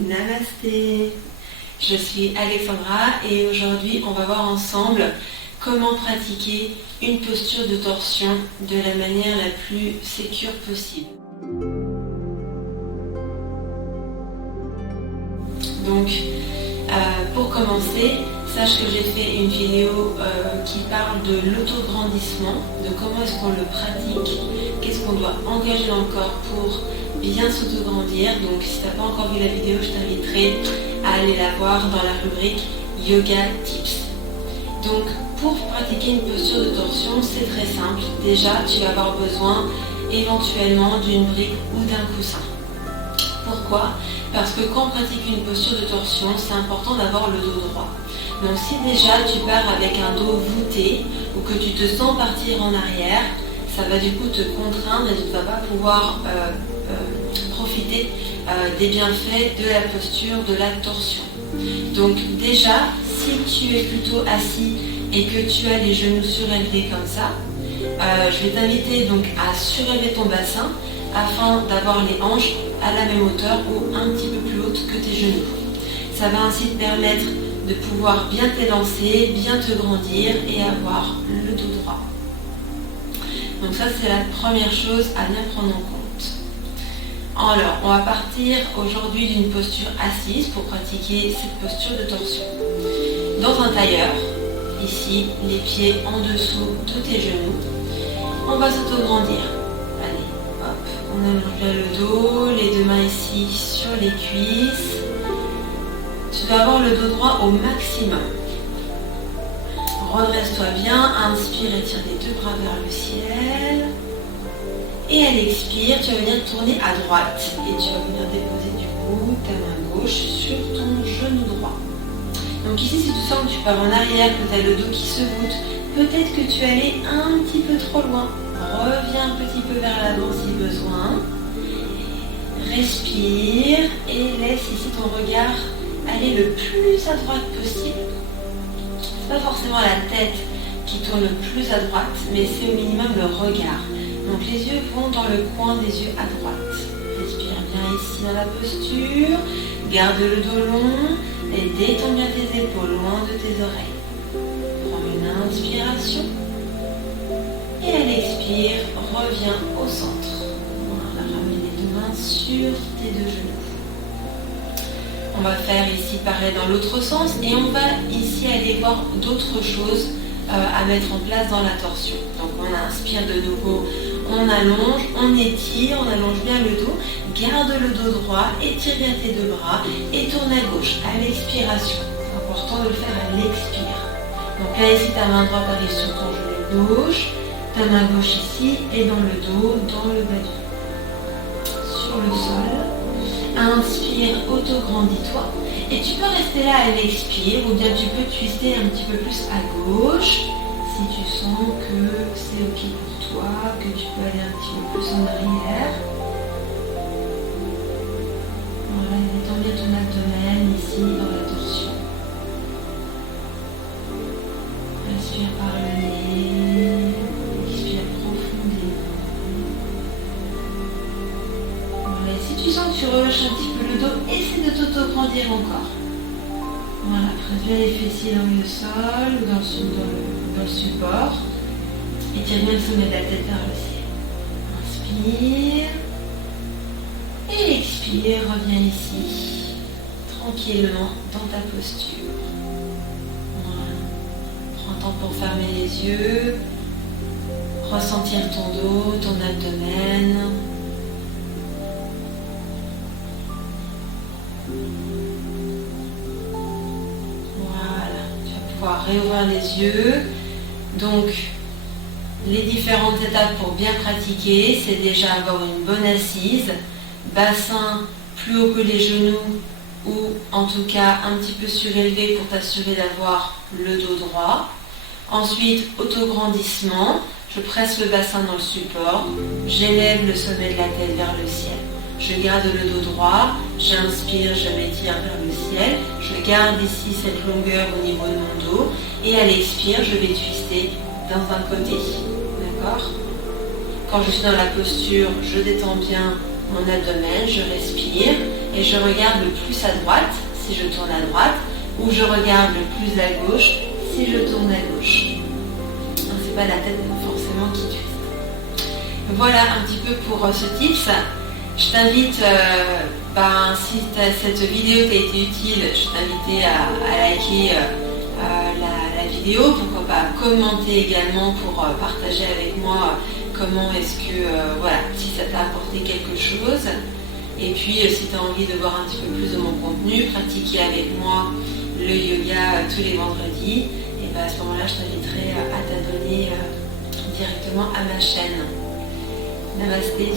Namasté. Je suis Alexandra et aujourd'hui on va voir ensemble comment pratiquer une posture de torsion de la manière la plus sécure possible. Donc pour commencer, sache que j'ai fait une vidéo qui parle de l'autograndissement, de comment est-ce qu'on le pratique, qu'est-ce qu'on doit engager dans le corps pour bien s'autograndir. Donc si tu n'as pas encore vu la vidéo, je t'inviterai à aller la voir dans la rubrique Yoga Tips. Donc pour pratiquer une posture de torsion, c'est très simple. Déjà, tu vas avoir besoin éventuellement d'une brique ou d'un coussin. Pourquoi ? Parce que quand on pratique une posture de torsion, c'est important d'avoir le dos droit. Donc si déjà tu pars avec un dos voûté ou que tu te sens partir en arrière, ça va du coup te contraindre et tu ne vas pas pouvoir profiter des bienfaits de la posture de la torsion. Donc déjà, si tu es plutôt assis et que tu as les genoux surélevés comme ça, je vais t'inviter donc à surélever ton bassin afin d'avoir les hanches à la même hauteur ou un petit peu plus haute que tes genoux. Ça va ainsi te permettre de pouvoir bien t'élancer, bien te grandir et avoir le dos droit. Donc ça, c'est la première chose à bien prendre en compte. Alors, on va partir aujourd'hui d'une posture assise pour pratiquer cette posture de torsion. Dans un tailleur, ici, les pieds en dessous de tes genoux, on va s'autograndir. Allez, hop, on allonge là le dos, les deux mains ici sur les cuisses. Tu dois avoir le dos droit au maximum. Redresse-toi bien, inspire et tire les deux bras vers le ciel. Et à l'expire, tu vas venir tourner à droite et tu vas venir déposer du coup ta main gauche sur ton genou droit. Donc ici, si tu sens que tu pars en arrière, que tu as le dos qui se voûte, peut-être que tu es allé un petit peu trop loin. Reviens un petit peu vers l'avant si besoin. Respire et laisse ici ton regard aller le plus à droite possible. C'est pas forcément la tête qui tourne le plus à droite, mais c'est au minimum le regard. Donc les yeux vont dans le coin des yeux à droite. Respire bien ici dans la posture. Garde le dos long et détends bien tes épaules loin de tes oreilles. Prends une inspiration. Et à l'expire, reviens au centre. Voilà, ramène les deux mains sur tes deux genoux. On va faire ici pareil dans l'autre sens et on va ici aller voir d'autres choses à mettre en place dans la torsion. Donc on inspire de nouveau, on allonge, on étire, on allonge bien le dos, garde le dos droit, étire bien tes deux bras et tourne à gauche à l'expiration. C'est important de le faire à l'expire. Donc là ici ta main droite arrive sur ton genou gauche, ta main gauche ici et dans le dos, dans le bas du dos. Sur le sol. Inspire, autograndis-toi. Et tu peux rester là à l'expire ou bien tu peux twister un petit peu plus à gauche si tu sens que c'est ok pour toi, que tu peux aller un petit peu plus en arrière. Voilà, détends bien ton abdomen ici dans la torsion. Respire par le nez, expire profondément. Voilà, si tu sens que tu relâches un petit peu le dos, essaie de t'auto-grandir encore. Voilà, presse bien les fessiers dans le sol ou dans le support. Et tire bien le sommet de la tête vers le ciel. Inspire. Et expire, reviens ici, tranquillement dans ta posture. Voilà. Prends temps pour fermer les yeux, ressentir ton dos, ton abdomen. Réouvrir les yeux. Donc les différentes étapes pour bien pratiquer, c'est déjà avoir une bonne assise, bassin plus haut que les genoux ou en tout cas un petit peu surélevé pour t'assurer d'avoir le dos droit. Ensuite, autograndissement, je presse le bassin dans le support, j'élève le sommet de la tête vers le ciel. Je garde le dos droit, j'inspire, je m'étire vers le ciel, je garde ici cette longueur au niveau de mon dos et à l'expire, je vais twister dans un côté. D'accord ? Quand je suis dans la posture, je détends bien mon abdomen, je respire et je regarde le plus à droite si je tourne à droite, ou je regarde le plus à gauche si je tourne à gauche. C'est pas la tête forcément qui twiste. Voilà un petit peu pour ce tips. Je t'invite, si cette vidéo t'a été utile, je t'invite à liker la vidéo, pourquoi pas commenter également pour partager avec moi comment est-ce que, si ça t'a apporté quelque chose. Et puis si tu as envie de voir un petit peu plus de mon contenu, pratiquer avec moi le yoga tous les vendredis, et à ce moment-là je t'inviterai à t'abonner directement à ma chaîne. Namasté.